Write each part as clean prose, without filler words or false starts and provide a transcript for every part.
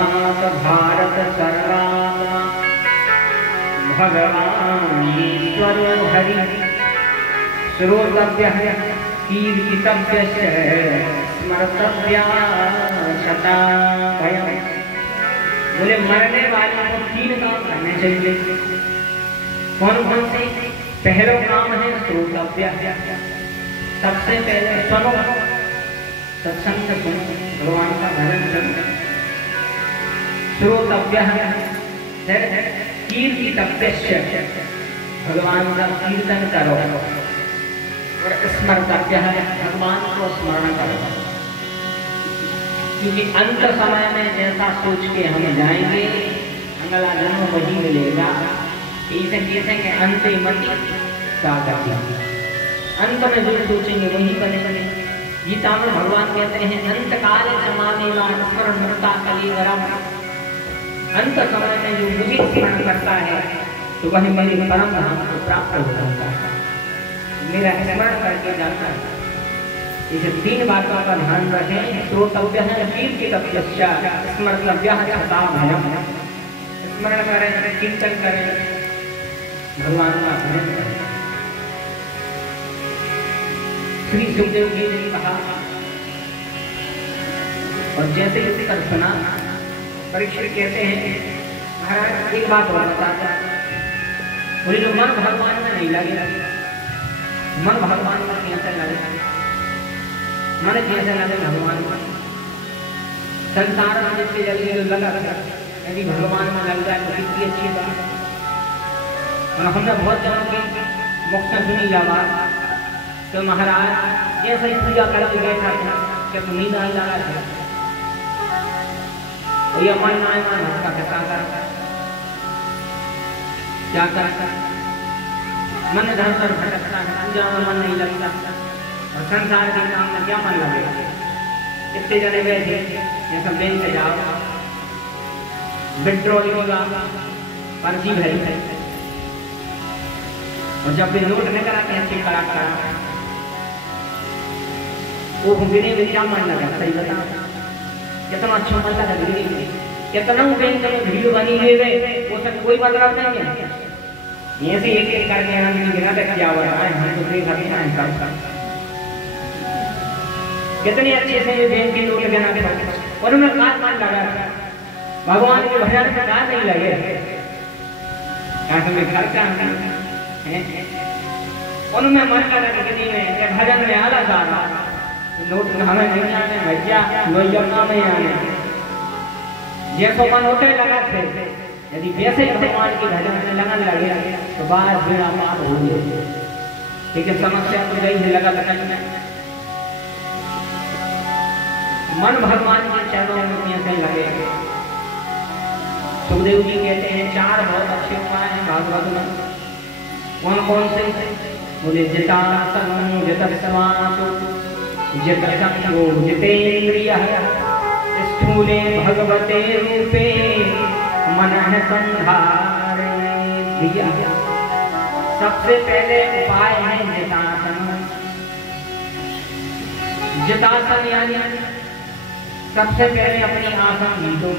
भारत सर्वात्मा भगवान ईश्वरो हरि श्रोतव्यः कीर्तितव्यश्च स्मर्तव्या शता भयम्। बोले मरने वाले को 3 काम करने चाहिए। कौन कौन से? पहला काम है श्रोतव्य। सबसे पहले सुनो, सत्संग सुनो, भगवान का भजन सुनो। श्रोतव्य कीर्तितव्यश्च, भगवान का कीर्तन करो। और स्मर्तव्य, भगवान को स्मरण करो। क्योंकि अंत समय में जैसा सोच के हम जाएंगे, अगला जन्म वही मिलेगा। इसे कहते हैं कि अंते मति सागति, अंत में जो सोचेंगे वही बनेंगे। गीता में भगवान कहते हैं अंतकाल समानेवा स्मरण मुक्ता कलिवरम। अंत समय में जो मुझे स्मरण करता है तो वही मेरे परम धाम को प्राप्त हो जाता है, मेरा स्मरण करके जाता है। इसे 3 बातों का ध्यान रखें। श्रोतव्य कीर्तितव्यश्च स्मर्तव्यः शता भयम्। स्मरण करें, कीर्तन करें, भगवान का भजन करें। श्री सुखदेव जी ने कहा, और जैसे उत्तर सुना, परीक्षित कहते हैं महाराज एक बात और बताता, बोले जो मन भगवान में नहीं लगे, मन भगवान में कैसे लगे? मन कैसे लगे भगवान में? संसार में जिसके जल्दी लगा, यदि भगवान में लग जाए तो कितनी अच्छी बात। और हमने बहुत जनों की मुक्त सुनी आवाज तो महाराज ऐसे ही पूजा करके बैठा था कि नींद आ जा रहा था, ये मन ना मन भटका कैसा कर क्या कर मन इधर उधर भटकता है, पूजा में मन नहीं लगता और संसार के काम में क्या मन लगेगा? इतने जने बैठे ये सब बैंक से जाओ, विड्रॉल होगा, पर्ची भरी है, और जब भी नोट नहीं कराते हैं चेक करा वो गिने में क्या मन लगा? सही बता, कितना अच्छा मन लगा गिने, कितना बैंक में भीड़ बनी हुई है, वो सब कोई बदलाव नहीं है। ये से एक एक करके हम गिना तक क्या हुआ है, हम तो देखा भी नहीं करता। कितने अच्छे से ये बैंक के नोट गिना थे, और उनमें काट मान लगा, भगवान के भजन में काट नहीं लगे। क्या तुम्हें घर का है? उनमें मन लगा कितनी में भजन में आला जा रहा, नोट हमें नहीं आने भैया, लोहिया में आने जैसो मन होते लगा थे। यदि वैसे भगवान के भजन में लगन लगे तो बाहर बेड़ा पार हो गए। लेकिन समस्या तो गई है लगा मन भगवान के चरणों में कैसे लगे। सुखदेव जी कहते हैं 4 बहुत अच्छे उपाय हैं भागवत में। कौन कौन से? बोले जितासनं जितस्मासु जितसंगो जितेन्द्रियः स्थूले भगवते रूपे मनः संधारे धिया। सबसे पहले उपाय है जितासन। जितासन यानी सबसे पहले अपनी आसन जीतो।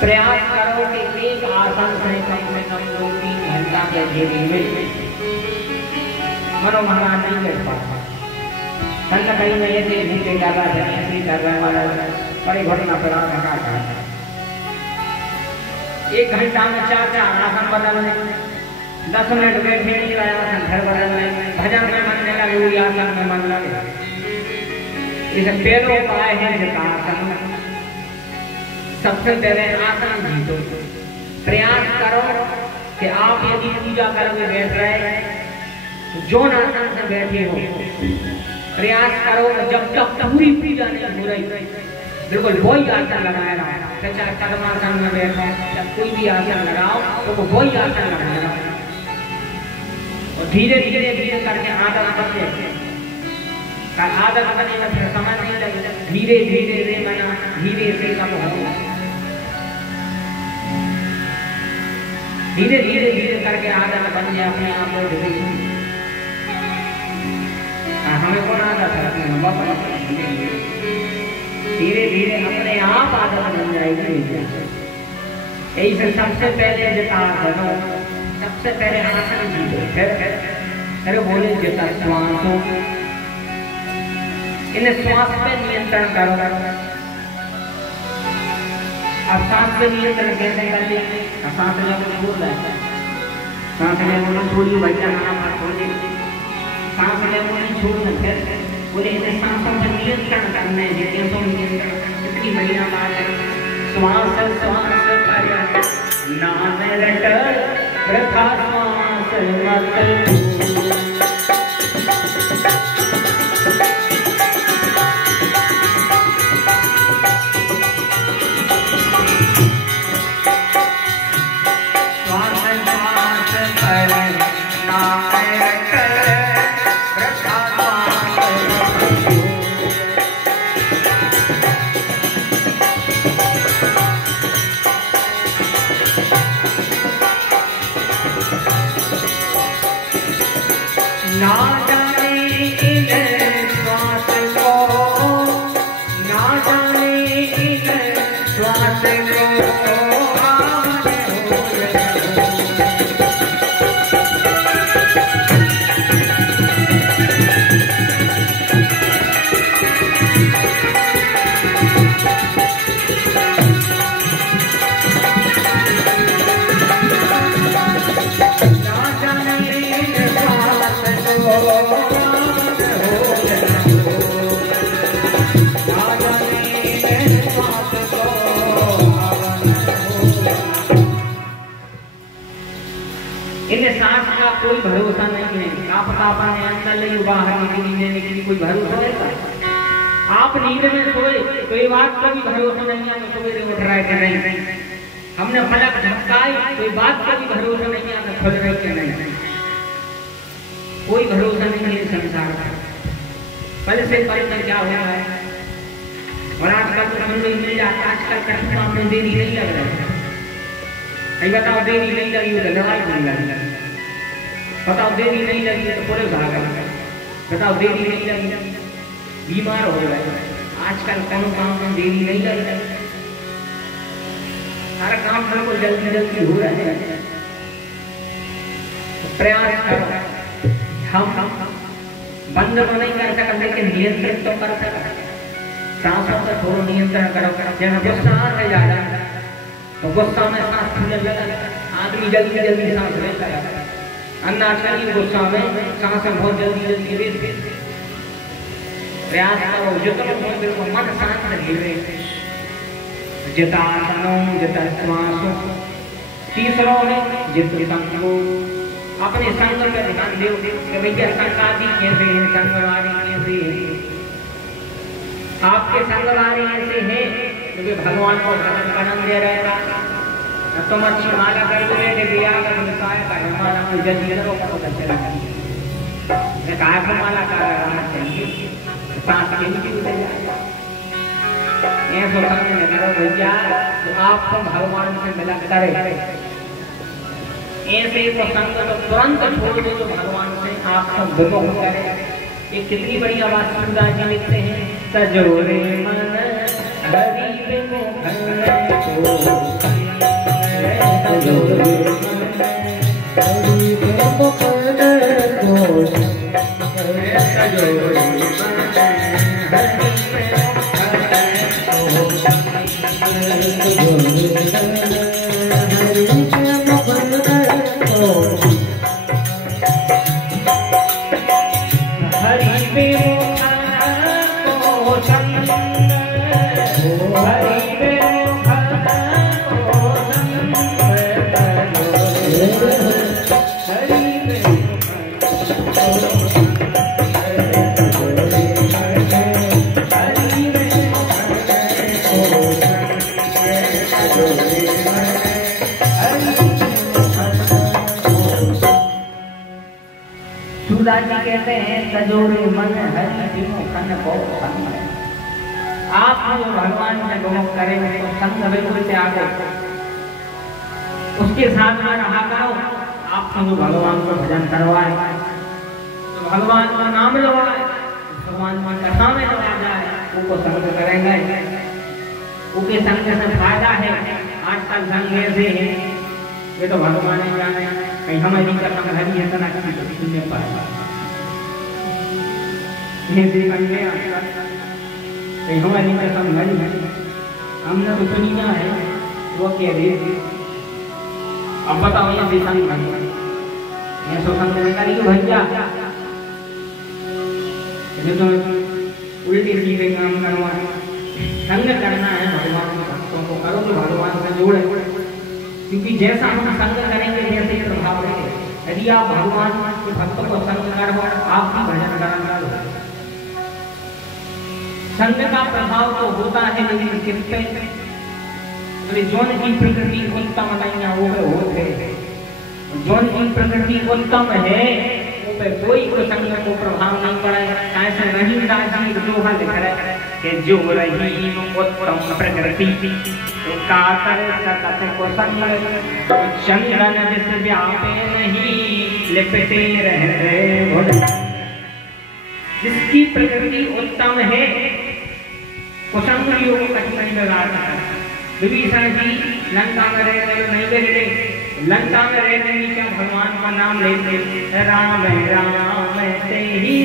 प्रयास करो कि एक आसन से कम 2-3 घंटा के घेरे में मनो महाराज नहीं कर पाता। ठंड कहीं में ये भूखे ज्यादा ऐसे कर रहे वाला बड़ी घटना पड़ा रखा। 1 घंटा में 4 आसन बदलने, 10 मिनट बैठे नहीं रहा आसन घर बदलने, भजन में मन नहीं लगे, वही आसन में मन लगे। इसे पहला उपाय है जितासन। सबसे पहले आसन जीतो। प्रयास करो कि आप यदि पूजा करके बैठ रहे तो जो आसन से बैठे हो, प्रयास करो जब तक पूरी पूजा नहीं हो रही बिल्कुल वही आसन लगाना है। चाहे पद्मासन में बैठो, जब कोई भी आसन लगाओ तो वही आसन लगाना और धीरे धीरे धीरे करके आदत बनते। आदत बने में फिर समय नहीं लगेगा। धीरे धीरे रे मना धीरे से कम हो, धीरे धीरे धीरे करके आदत बन जाए अपने आप को। हमें कौन आदत है? अपने बाबा धीरे धीरे अपने आप आदत बन जाएगी विद्या। यही से सबसे पहले जिता धनो, सबसे पहले आसन जीतो, फिर बोले जिता श्वासों, इन श्वास पे नियंत्रण करो। अब सांस पे नियंत्रण कैसे कर ले? सांस ले को छोड़ दे, सांस ले को छोड़िए भैया, नाम छोड़िए, सांस ले को नहीं छोड़ना। फिर बोले इन सांसों पर नियंत्रण करना है, जितने नियंत्रण, इतनी बढ़िया बात है। श्वास श्वास कर नाम रट, वृथा श्वास मत। कोई भरोसा नहीं है, आप अपने अंदर ले बाहर निकली कोई भरोसा है? आप नींद में सोए तो ये बात का भी भरोसा नहीं है सवेरे उठ रहा है कि नहीं। हमने फलक झपकाई तो ये बात का भी भरोसा नहीं है खुल रही कि नहीं। कोई भरोसा नहीं है संसार का। पल से पल में क्या हो रहा है। और आजकल तो हम मिल जाता, आजकल कर्म में देरी नहीं लग रहा है। बताओ देरी नहीं लगी तो दवाई नहीं लगी, बताओ देरी नहीं लगी तो पुलिस भाग गई, बताओ देरी नहीं लगी बीमार हो गए। आजकल कौन काम में देरी नहीं लगी, सारा काम हमको जल्दी जल्दी हो रहा है। तो प्रयास करो, हम बंद तो नहीं कर सकते लेकिन नियंत्रित तो कर सकते। सांसों का थोड़ा नियंत्रण करो। जहाँ गुस्सा आ जाए तो गुस्सा में सांस फूलने लगा, आदमी जल्दी जल्दी सांस लेता है। अन्नाचारी गुस्सा में सांस बहुत जल्दी जल्दी लेते। प्रयास करो जितना मन शांत रहे। जिता आसनों जिता श्वासों, तीसरा है जित संगो। अपने संग पर ध्यान दो कि भैया संगादी कैसे है, संगवारी कैसे है। आपके संगवारी ऐसे हैं क्योंकि भगवान को भजन करन दे रहेगा। तुम अच्छी माला कर बैठे दिया कर माला में जल्दी करो पता चला काय को माला कर रहा चाहिए सांस के नीचे उतर जाए। ये सोचने लगे भैया तो आपको भगवान से मिला करे ऐसे तो संग तो तुरंत छोड़ दो तो भगवान से आपको विमुख करे। ये कितनी बड़ी आवाज सूरदास जी लिखते हैं। सजोरे मन हरि विमुख कहते हैं सजोरे मन हरि विमुख को संग। आप जो भगवान से विमुख करेंगे तो संग बिल्कुल त्यागो, उसके साथ में रहा करो। आपको जो भगवान को भजन करवाए तो भगवान का नाम लवाए, भगवान की कथा में लगा जाए, उनको संग करेंगे, उनके संग से फायदा है। आजकल संग ऐसे है, ये तो भगवान ही जाने, कहीं हमारी कसम हरी है तना किसी को सुनने पाएगा। ये जीवन में आजकल कहीं हमारी कसम हरी है, हमने तो सुनिया है, वो कह रही अब बताओ ये संग हरी, ये सो संग निकाली क्यों भैया? ये तो उल्टी सीधे काम करवा, संग करना है भगवान के भक्तों को, करो तो भगवान से जोड़े, क्योंकि जैसा हम संग करेंगे वैसे ही प्रभाव रहेगा। यदि आप भगवान के भक्तों को संग करो, आप भी भजन करना हो। संग का प्रभाव तो होता है, लेकिन किस पे? जोन की प्रकृति उत्तम नहीं है वो होते, जोन की प्रकृति उत्तम है पे कोई संग को प्रभाव नहीं पड़ेगा। ऐसे नहीं राजी दोहा लिख रहे कि जो रही उत्तम प्रकृति तो का करे सकत को संग, चंद्रन जिस व्यापे नहीं लिपटे रहते भुज। जिसकी प्रकृति उत्तम है कुसंग योग कठिनाई में लाता है। विभीषण जी लंका में रहते नहीं गए, लंका में रहने की क्या भगवान का नाम लेते, राम राम ते ही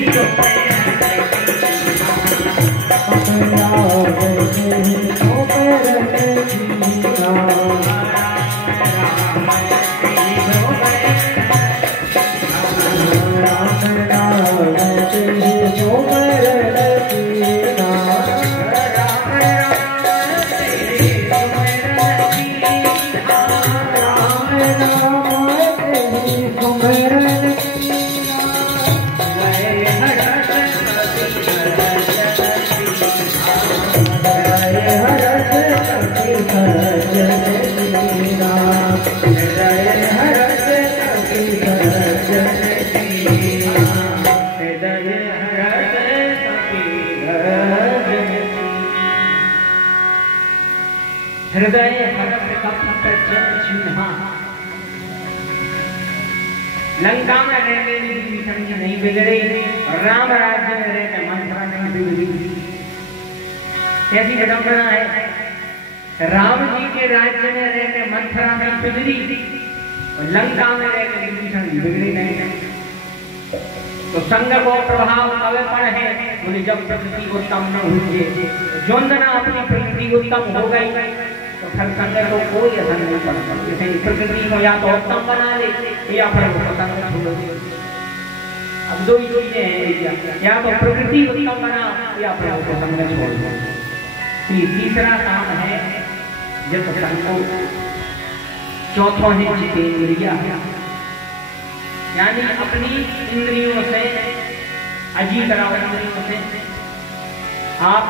हृदय लंका में रहते विभीषण जी नहीं बिगड़े, राम राज्य में रहते मंथरा नहीं बिगड़ी। कैसी विडंबना है, राम जी के राज्य में रहते मंथरा नहीं बिगड़ी और लंका में रहते विभीषण जी बिगड़ी नहीं। तो संग को प्रभाव कवे पर है, बोले जब प्रकृति उत्तम न हुई, जोंदना अपनी प्रकृति उत्तम हो गई तो फिर संग को कोई असर नहीं पड़ता। जैसे प्रकृति को या तो उत्तम बना ले या फिर संग छोड़ दे। अब दो ही चीजें हैं, या तो प्रकृति उत्तम बना या फिर उसको संग छोड़ दो। तीसरा काम है जब संग, चौथा है जितेंद्रिय, यानी अपनी इंद्रियों से अजीत राव इंद्रियों से आप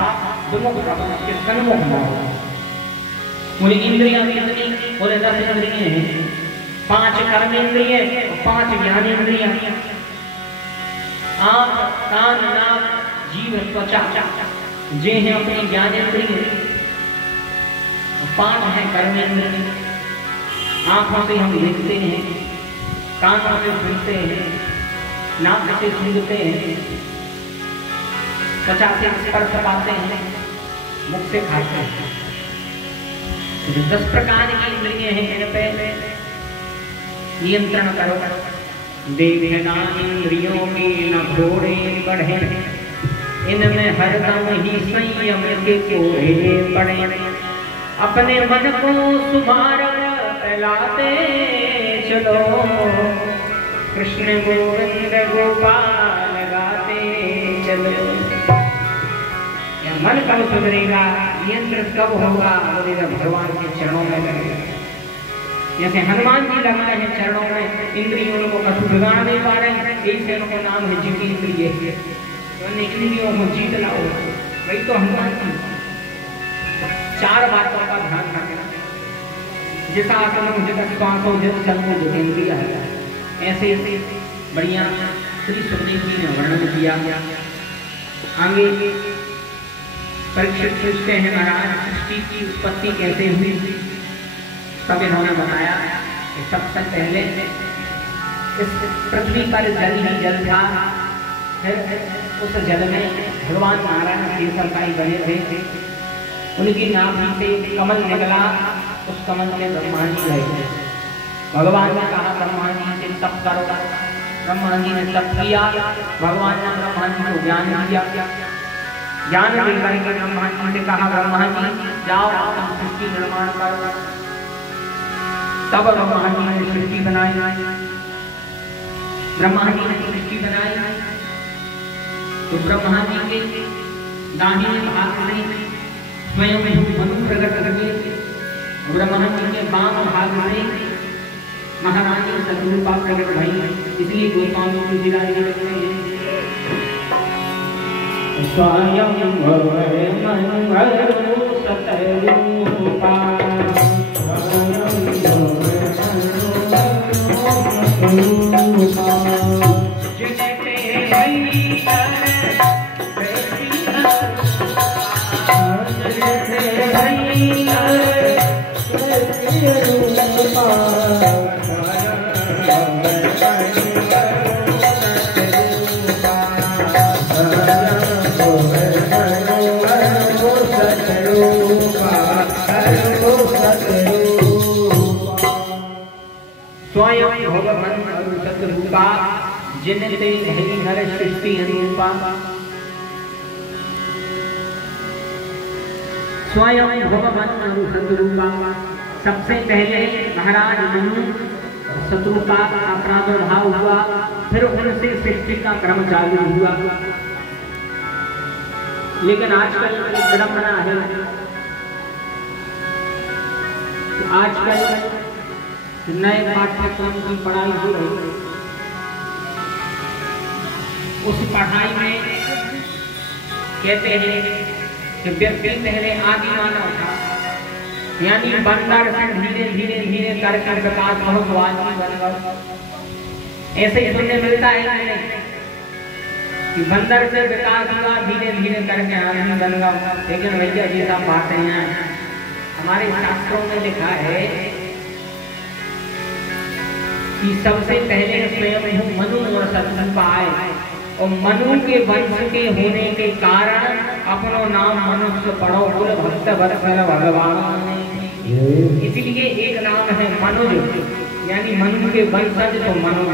दुमुख के सन्मुख हो। पूरी इंद्रियां कितनी? पूरे 10 इंद्रियां हैं, 5 कर्म इंद्रिय और 5 ज्ञान इंद्रियां। आंख कान नाक जीभ त्वचा जे हैं अपनी ज्ञान इंद्रिय, 5 हैं कर्म इंद्रिय। आंखों से हम देखते हैं, कानों से सुनते हैं, नाक से सूंघते हैं, त्वचा से स्पर्श पाते हैं, मुख से खाते हैं। तो 10 प्रकार की इंद्रियां हैं, इन पे नियंत्रण करो। देखना इंद्रियों की न घोड़े बढ़े, इनमें हरदम ही संयम के कोहे पड़े। अपने मन को सुधार लाते चलो, कृष्ण गोविंद गोपाल गाते चलो। मन कब सुधरेगा, नियंत्रित कब होगा, बोलेगा भगवान के चरणों में लगेगा। जैसे हनुमान जी लगाए हैं चरणों में, इंद्रियों को कछु बिगाड़ नहीं पा रहे, इससे उनको नाम है जितेंद्रिय। तो इंद्रियों को जीत लाओ, वही तो हनुमान जी। 4 बातों का ध्यान रखना, जिसा आसन जितना श्वासो जिस संगो जितेंद्रिय है। ऐसे ऐसे बढ़िया श्री सुखदेव जी ने वर्णन किया। आगे परीक्षित पूछते हैं महाराज सृष्टि की उत्पत्ति कैसे हुई? तब इन्होंने बताया कि सबसे पहले इस पृथ्वी पर जल ही जल था, फिर उस जल में भगवान नारायण शेषशायी बने थे। उनकी नाभि से कमल निकला, उस कमल में ब्रह्मा जी रहे। भगवान ने कहा ब्रह्मा जी से तप करो। ब्रह्मा जी ने तप किया। भगवान ने ब्रह्मा जी को ज्ञान दिया। ज्ञान देकर के ब्रह्मा जी ने कहा ब्रह्मा जी जाओ तुम सृष्टि निर्माण करो। तब ब्रह्मा जी ने सृष्टि बनाई। ब्रह्मा जी ने सृष्टि बनाई तो ब्रह्मा जी के दाहिने भाग से स्वयं मनु प्रकट हुए। ब्रह्मा जी के बाम भाग से महारानी सतरूपा प्रकट भई। इसलिए गोस्वामी तुलसीदास जी लिखते हैं स्वयं मनु सतरूपा स्वयं भगवान सतरूपा जिनते हरि नर सृष्टि अनुरूपा। स्वयं भगवान सतरूपा सबसे पहले महाराज मनु शत्रुपा का प्रादुर्भाव हुआ, फिर उनसे सृष्टि का क्रम चालू हुआ। लेकिन आजकल विडंबना है, आजकल नए पाठ्यक्रम की पढ़ाई हो रही है। उस पढ़ाई में कहते हैं कि व्यक्ति पहले आदि मानव था, यानी बंदर से धीरे धीरे धीरे करके विकास बहुत आदमी बन गया। ऐसे ही सुनने मिलता है कि बंदर से विकास हुआ, धीरे धीरे करके आदमी बन गया। लेकिन भैया ये सब बातें हैं, हमारे शास्त्रों में लिखा है कि सबसे पहले स्वयं मनु और सतरूपा आए और मनु के वंश के होने के कारण अपनो नाम मनुष्य पढ़ो कुल भक्त वत्सल भगवान। इसलिए एक नाम है मनुज, यानी मनु के वंशज तो मनुज,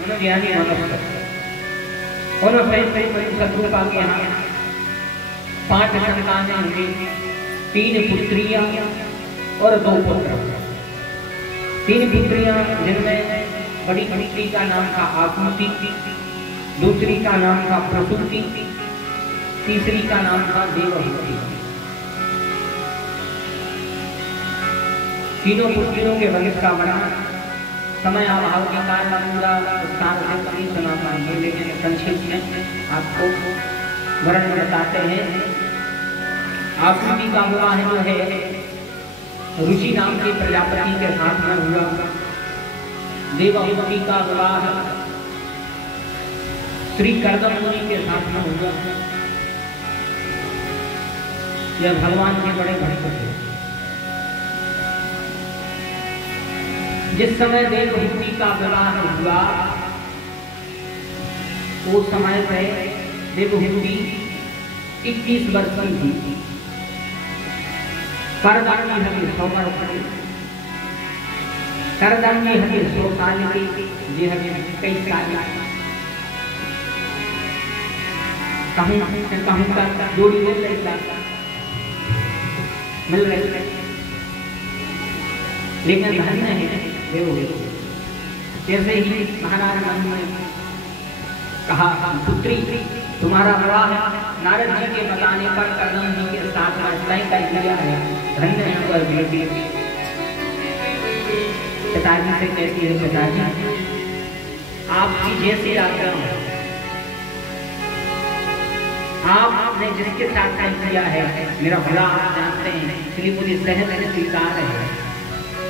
मनुज यानी मनुष्य। और सतरूपा के यहाँ 5 संतानें हुई, 3 पुत्रियां और 2 पुत्र। 3 पुत्रियां जिनमें बड़ी पुत्री का नाम था आकृति, दूसरी का नाम था प्रसूति, तीसरी का नाम था देवहूति। तीनों पुत्रियों के वंश का वर्णन समय अभाव के कारण पूरा विस्तार से नहीं सुना पाएंगे, लेकिन संक्षिप्त में आपको वर्णन बताते हैं। आकृति का विवाह जो है रुचि नाम की प्रजापति के साथ में हुआ। देवहूति का विवाह श्री कर्दम मुनि के साथ में हुआ। यह भगवान के बड़े भक्त थे। जिस समय देवहूति का विवाह हुआ उस समय पे देवहूति 21 वर्ष की थी। करदम की हमें 100 वर्ष की, करदम की हमें 100 साल की, ये हमें कई साल कहूँ का जोड़ी मिल रही, लेकिन धन्य है देवहूति। जैसे ही महाराज मनु ने कहा पुत्री तुम्हारा विवाह नारद जी के बताने पर कर्दम जी के साथ तय कर दिया है, धन्य है वह बेटी। पिताजी से कहती है पिताजी आपकी जैसी आज्ञा हो, आपने जिसके साथ तय किया है मेरा भला आप जानते हैं, इसलिए मुझे सहज स्वीकार है,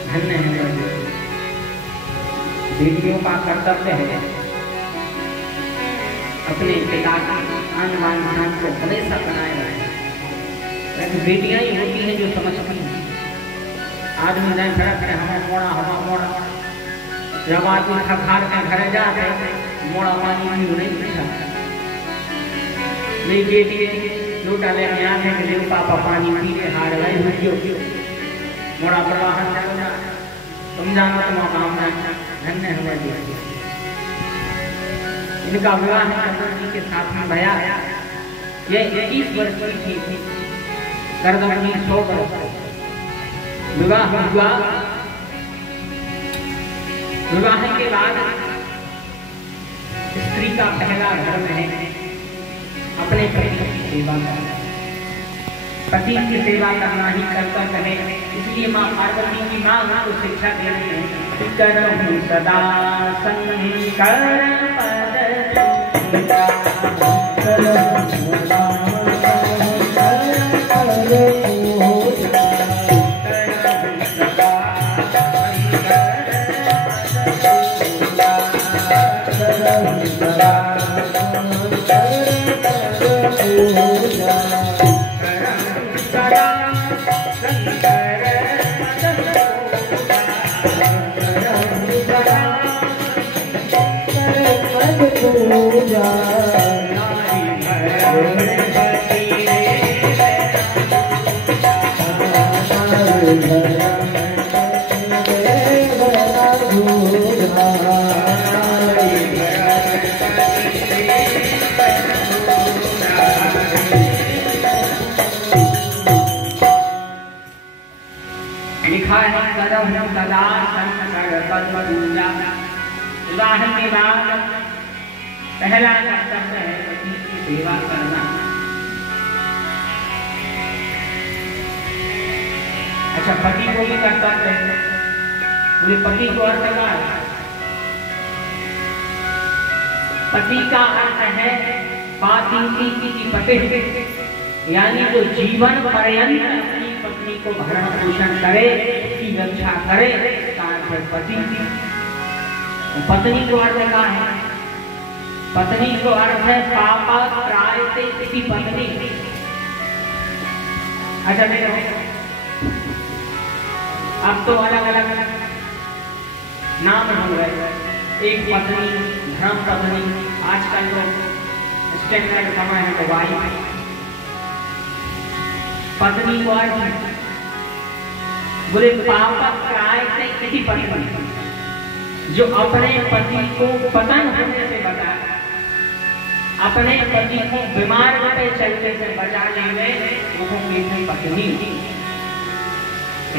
धन्य है वह बेटी। बेटियों का कर्तव्य है अपने पिता का आन बान शान को हमेशा बनाए रखें। बेटियां ही होती हैं जो समझती हैं। आदमी नहीं खड़ा करे हमें मोड़ा हवा मोड़ा, जब आदमी थक हार के घर जाते मोड़ा पानी नहीं पूछा। मेरी बेटी लोटा लेने आते कि देखो पापा पानी पी के हार गए हुए मोड़ा प्रवाहन चलो तुम जानो तो मौका हमने धन्य हुआ दिया। इनका विवाह चंदन जी के साथ में भया। ये 21 वर्ष की थी, गर्दन 100 वर्ष विवाह हुआ। विवाह के बाद स्त्री का पहला धर्म है अपने पति की सेवा करना। पति की सेवा करना ही कर्तव्य है। इसलिए माँ पार्वती की माँ को शिक्षा दे रही है, करहु सदा संकर लिखा है करहु सदा संकर पद्म पूजा। विवाह के बाद पहला कर्तव्य है पति की सेवा करना। अच्छा, पति को भी कर्तव्य है। पूरे पति को अर्थ क्या है? पति का अर्थ है पातिंती की पति, यानी जो जीवन पर्यंत अपनी पत्नी को भरण पोषण करे, उसकी रक्षा करे, पति। पत्नी को अर्थ क्या है? पत्नी को अर्थ है पापा त्रायते इति पत्नी। अच्छा देखो, अब तो अलग अलग नाम हो गए। एक पत्नी, धर्म पत्नी, आजकल जो स्टैंडर्ड समय है तो वाइफ। पत्नी को अर्थ बोले पापा त्रायते इति पत्नी, जो अपने पति को पतन होने से बचा, अपने पति को बीमार पे चलने से बचा लेने वो की पत्नी।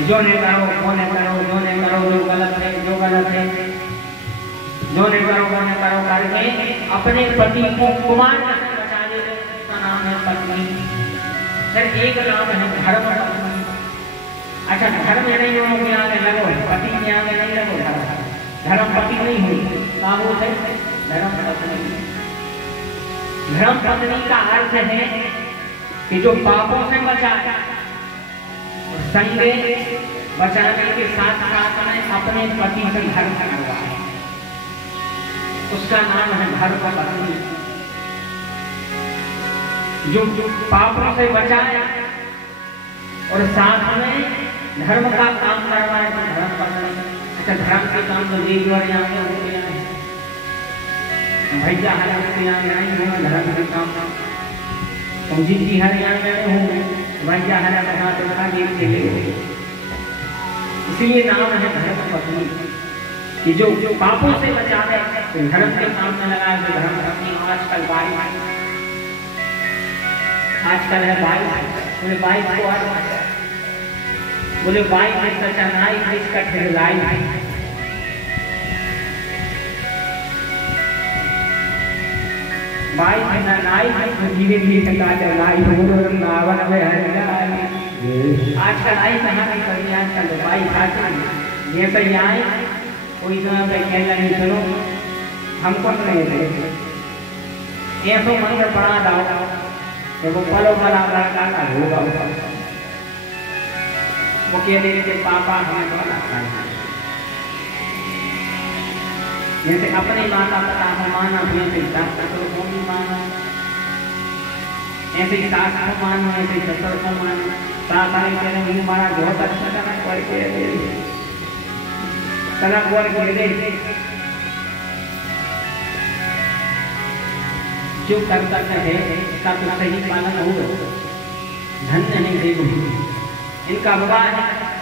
जो नहीं करो वो नहीं करो, जो नहीं करो जो गलत है, जो गलत है, जो नहीं करो वो नहीं करो करके अपने पति को कुमार से बचा लेने, उसका नाम है पत्नी। सर एक नाम है धर्म पत्नी। अच्छा, धर्म नहीं हो के आगे लगो, पति के आगे नहीं लगो, धर्म पति नहीं हुई, काबू से धर्म पत्नी। धर्म पत्नी का अर्थ है कि जो पापों से बचाए, संगे बचाने के साथ साथ में अपने पति से धर्म करवाए, उसका नाम है धर्म पत्नी। जो पापों से बचाए और साथ में धर्म का काम करवाए तो धर्म पत्नी। अच्छा, धर्म के काम तो देवर यहाँ पे होते हैं, भैया हरियाणा नहीं होगा धर्म के काम। जी जी हरियाणा में होंगे भैया हरियाणा देखा देख के ले। इसलिए नाम है धर्म पत्नी कि जो पापों से बचा है तो धर्म के काम में लगाए तो धर्म पत्नी। आजकल बाइक, आजकल है बाइक, बोले बाइक को बोले बाइक में सचनाई इसका ठहराई। बाइक में नाई तो धीरे धीरे का चलाई रावण में है। आजकल आई कहाँ की कभी, आजकल तो बाइक आजकल ये पर आए कोई समय पे खेलना नहीं, चलो हमको नहीं थे ये तो मन में पड़ा डाल वो पलो पला लड़का होगा वो कह रहे थे पापा हमें बड़ा जैसे अपने माता पिता को माना, जैसे ससुर को भी माना, ऐसे ही सास को मानो, ऐसे ससुर को मानो। सास वाले कह रहे हमारा बहुत अच्छा करा कर के जो कर्तव्य है इसका तो सही पालन होगा। धन्य है देवभूति। इनका विवाह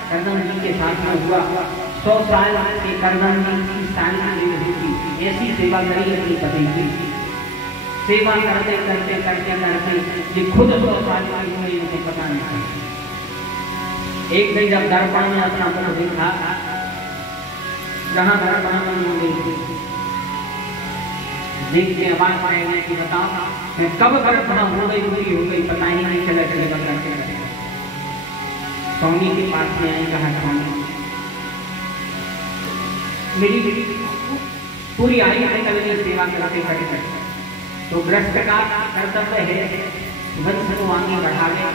करदम जी के साथ में हुआ। 100 साल के करदम जी की सारी देवभूति ऐसी सेवा करी अपनी पति की। सेवा करते करते करते करते ये खुद 100 साल की हुई, इनको पता नहीं था। एक दिन जब दर्पण में अपना मुख देखा, जहाँ दर्पण में देखते आवाज आएगी कि बताओ मैं कब गर्भना हो गई पूरी हो गई, पता ही नहीं चला। चलेगा करते करते स्वामी के पास में आई, कहा स्वामी मेरी पूरी आयु निकल गई सेवा करते करते। तो ग्रस्त का कर्तव्य है वंश को आगे बढ़ा ले।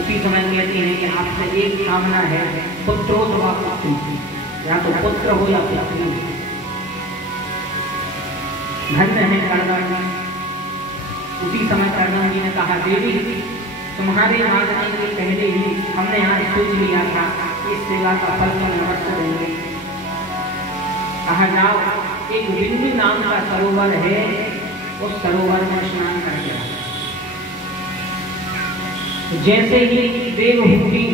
उसी समय कहते हैं कि आपसे एक कामना है, पुत्रो अथवा पुत्री, या तो पुत्र हो या पुत्री। धन्य है कर्दम जी। उसी समय कर्दम जी ने कहा देवी तुम्हारे मांगने के पहले ही हमने आज सोच लिया था इस सेवा का फल तो अवश्य देंगे। कहा जाओ एक बिंदु नाम का सरोवर है, उस सरोवर में स्नान करके आओ। जैसे ही देवहूति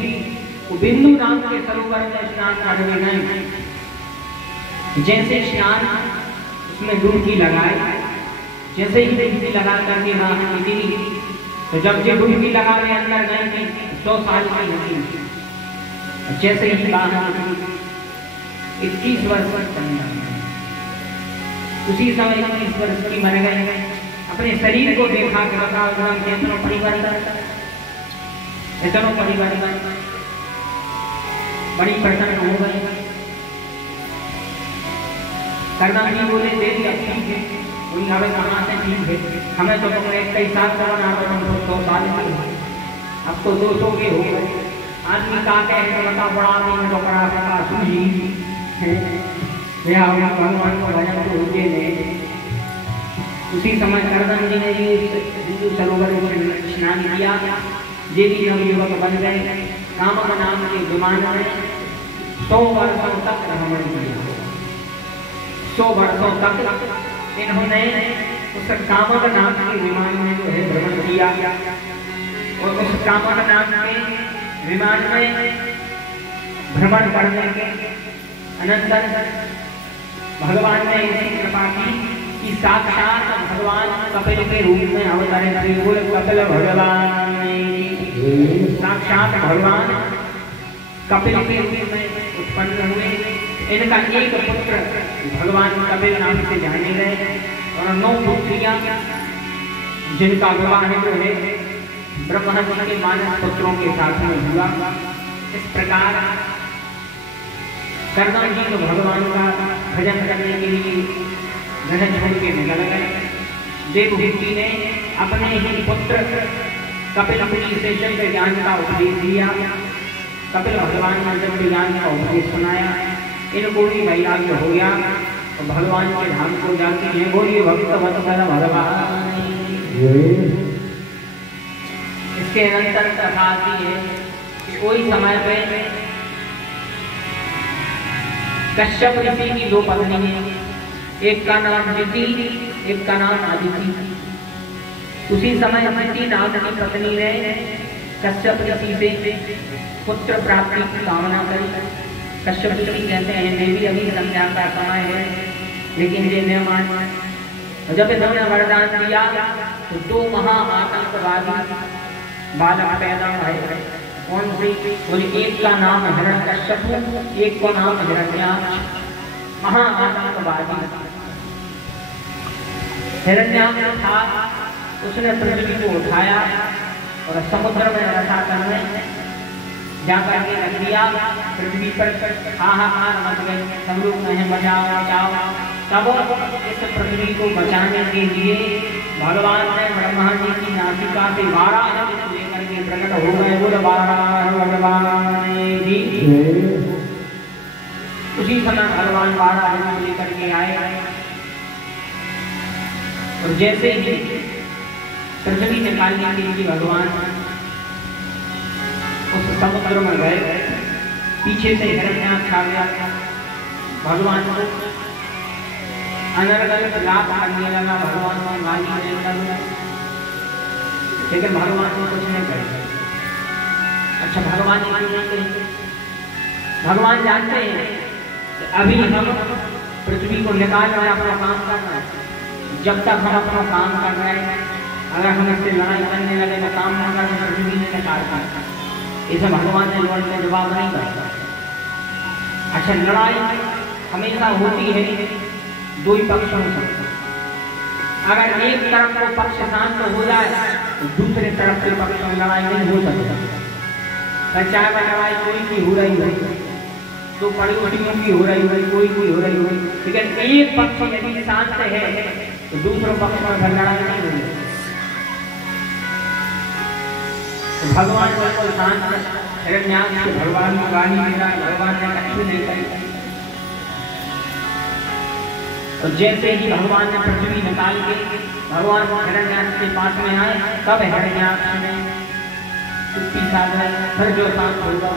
बिंदु नाम के सरोवर में स्नान करने गए, जैसे स्नान उसमें डुबकी लगाए, जैसे ही डुबकी लगा करके बाहर निकली, तो जब ये डुबकी लगा के अंदर गए थी 100 साल की होती, जैसे ही बाहर निकली 21 वर्ष पर उसी समय 21 वर्ष की मर गए। अपने शरीर को देखा कि बताओ इतना परिवर्तन, इतना परिवर्तन, बड़ी प्रसन्न हो गई। कर्दम जी बोले देवी अब ठीक है, उन्हें हमें कहाँ से ठीक है, हमें तो तुम 21 साल का बना दो, तुम 100 साल की, अब तो 200 के हो गए। आदमी का कहे तो बताओ बड़ा आदमी तो बड़ा बड़ा सूझी भगवान को भजन तो होते नहीं। उसी समय कर्दम जी ने हिंदू सरोवर में स्नान किया। देवी नवयुवक बन गए। कामक नाम के विमान में 100 वर्षों तक भ्रमण किया। 100 वर्षों तक इन्होंने उस कामक नाम के विमान में जो है भ्रमण किया, और उस कामक नाम के विमान में भ्रमण करने के अनंतर भगवान ने ऐसी कृपा की कि साक्षात भगवान कपिल के रूप में अवतरित हुए। कपिल भगवान साक्षात भगवान कपिल के रूप में उत्पन्न हुए। इनका एक पुत्र भगवान कपिल नाम से जाने गए, और 9 पुत्रियां जिनका विवाह जो है ब्रह्मा जी के मानस पुत्रों के साथ में हुआ। इस प्रकार कर्दम जी तो भगवान का भजन करने के लिए ग्रह छोड़ के निकल गए। देवहूति ने अपने ही पुत्र कपिल मुनि से जब ज्ञान का उपदेश दिया। कपिल भगवान ने जब ज्ञान का उपदेश सुनाया, इनको भी वैराग्य हो गया, तो भगवान के धाम को जाती है। बोलिए भक्त वत्सल भगवान। इसके अनंतर कथा आती है कि कोई समय पे कश्यप ऋषि की 2 पत्नी हैं, एक का नाम ऋषि, एक का नाम अदिति। उसी समय ऋषि नाम की पत्नी ने कश्यप ऋषि से पुत्र प्राप्ति की कामना करी। कश्यप ऋषि कहते हैं देवी अभी संध्या का समय है, लेकिन ये न मान। जब इन्होंने वरदान दिया तो 2 महा आतंकवादी बालक पैदा हुए। कौन से? बोले एक का नाम हिरण्यकश्यप, एक का नाम हिरण्याक्ष। महा आतंकवादी हिरण्याक्ष था, उसने पृथ्वी को उठाया और समुद्र में रसातल में जाकर के रख दिया। पृथ्वी पर हाहाकार मच गई, सब लोग कहें बचाओ बचाओ। तब इस पृथ्वी को बचाने के लिए भगवान ने ब्रह्मा जी की नासिका से 12 लेकर के प्रकट हो गए। बोल भगवान जी। उसी समय भगवान 12 लेकर के आए, और जैसे ही पृथ्वी निकालने के लिए भगवान उस समुद्र में गए, पीछे से हिरण्याक्ष आ गया। भगवान को अनर्गल लाभ करने लगा, भगवान को गाली देने लगा, लेकिन भगवान ने कुछ नहीं कहा। अच्छा, भगवान ने क्यों नहीं कही? भगवान जानते हैं कि अभी हम पृथ्वी को निकाल रहे हैं, अपना काम कर रहे हैं। जब तक हम अपना काम कर रहे हैं, अगर हम इससे लड़ाई करने लगे तो काम न करने पृथ्वी ने निकाल पाए। इसे भगवान ने लौट में जवाब नहीं दिया। अच्छा, लड़ाई हमेशा होती है दो ही पक्षों से। अगर एक तरफ को पक्ष शांत हो जाए तो दूसरे तरफ के पक्ष में लड़ाई नहीं हो सकती। चाहे वह लड़ाई कोई की हो रही हो, तो पड़ोसियों की हो रही हो, कोई की हो रही हो, लेकिन एक पक्ष यदि शांत है तो दूसरों पक्ष में लड़ाई नहीं होगी। तो भगवान बिल्कुल शांत, हिरण्याक्ष से भगवान को गाली दे रहा है, भगवान ने कछु नहीं कही। तो जैसे ही भगवान ने पृथ्वी निकाल के भगवान हिरण्याक्ष के पास में आए, तब हिरण्याक्ष ने चुप्पी साध ली। फिर जो शांत होगा,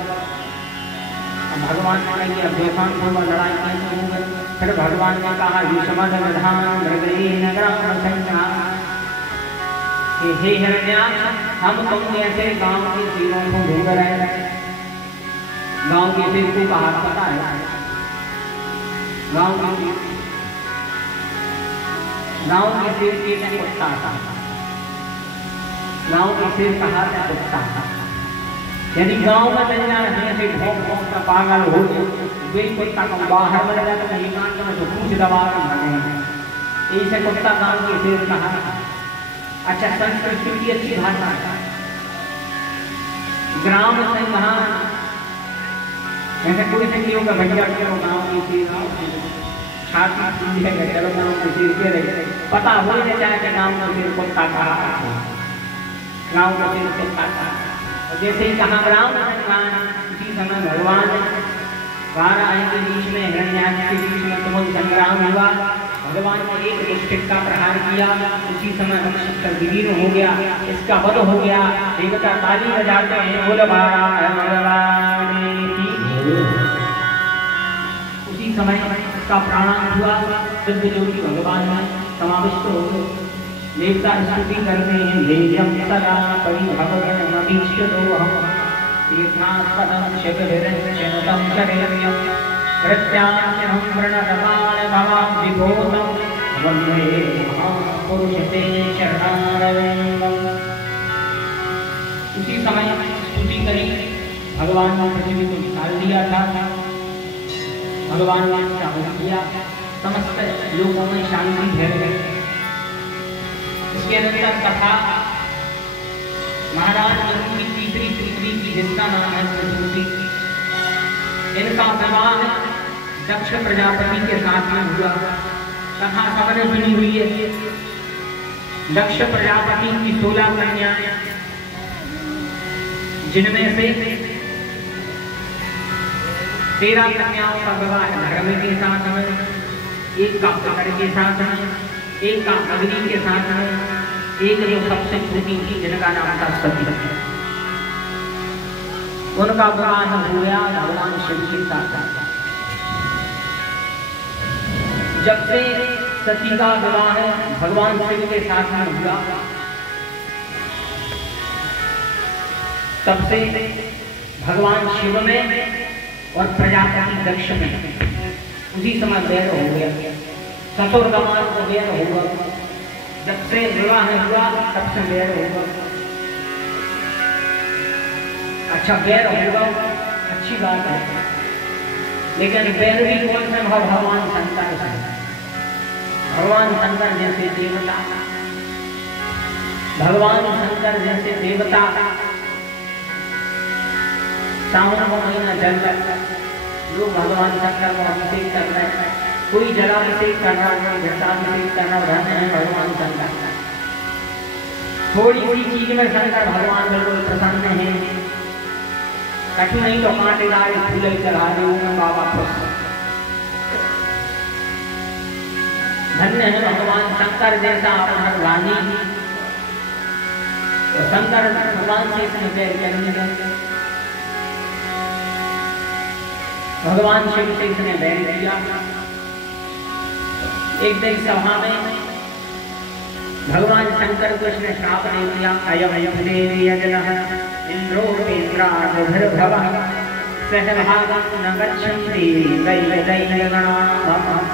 भगवान ने कहा जो शांत होगा लड़ाई कैसे होगा। फिर भगवान ने कहा युष्मद विधान मृगहीन ग्राम संज्ञा, हे हिरण्याक्ष, हम तुम ऐसे गांव के तीनों को ढूंढ रहे हैं। गांव के तीर को कहा पता है? गांव के सिर के कुत्ता था। गांव के सिर कहा था कुत्ता था। यदि गांव में मिल जाए ऐसे भौंक भौंक का पागल हो वे कुत्ता को बाहर मिल जाए तो एकांत में तो पूछ दबा के भागे। ऐसे कुत्ता गांव के सिर कहा। अच्छा, संस्कृत की अच्छी भाषा है। ग्राम संघान, ऐसे कोई से क्यों का भैया क्यों गांव की सिर छाती है, चलो गांव के सिर के रहे पता हो नहीं चाहे कि गांव का सिर कुत्ता कहा, गांव का सिर कुत्ता कहा। और जैसे ही कहा ग्राम संघान, उसी समय भगवान वाराही के बीच में हिरण्याक्ष के बीच में तुमुल संग्राम हुआ। भगवान ने एक मुष्टिक का प्रहार किया, उसी समय नक्षत्र विलीन हो गया, इसका वध हो गया। देवता ताली बजाते हैं, बोल भगवान की। उसी समय इसका प्राणांत हुआ, दिव्य ज्योति भगवान में समाविष्ट हो गए। देवता स्तुति करते हैं, धैर्यं सदा परिभवगण नवीक्ष्यतो हम तीर्थास्पदं शिवविरञ्जनतं शरीरं प्रत्याख्यं प्रणतपाल भवां विभूतं वन्दे महापुरुषते शरणारविन्दम्। उसी समय स्तुति करी, भगवान ने पृथ्वी को निकाल दिया था। भगवान ने शांति दिया, समस्त लोगों में शांति फैल गई। इसके अंदर कथा महाराज की तीसरी पुत्री की, जिसका नाम है प्रसूति। इनका विवाह दक्ष प्रजापति के साथ में हुआ। कथा सबने सुनी हुई है। दक्ष प्रजापति की 16 कन्याएं, जिनमें से 13 कन्याओं का विवाह धर्म के साथ में, एक का पितर के साथ में, एक का अग्नि के साथ में, एक जो सबसे छोटी थी जिनका नाम था सती। उनका विवाह हो गया भगवान शिव के साथ। जब से सती का विवाह भगवान शिव के साथ में हुआ, तब से भगवान शिव में और प्रजापति दक्ष में उसी समय वैर हो गया। ससुर गमान को वैर होगा। जब से विवाह हुआ तब से वैर होगा। अच्छा, वैर होगा अच्छी बात है, लेकिन वैर भी कौन से भगवान शंकर से। भगवान शंकर जैसे देवता, भगवान शंकर जैसे देवता सावन का महीना जल लोग भगवान शंकर को अभिषेक कर रहे हैं। कोई जलाभिषेक कर रहा है, घटाभिषेक कर रहा है भगवान शंकर। थोड़ी सी चीज में शंकर भगवान बिल्कुल प्रसन्न है। कठिन नहीं तो कांटेदार फूल चढ़ा रहे बाबा खुश। धन्य है भगवान शंकर जैसा अपना रानी। तो शंकर भगवान से इसमें बैर करने लगे। भगवान शिव से इसने बैर किया। एक दिन सभा में भगवान शंकर को उसने श्राप दे दिया, अयम देवी यजनः इंद्रोपेन्द्रादुर्भवः सहभागं न गच्छन्ति दैवदैवगणाः।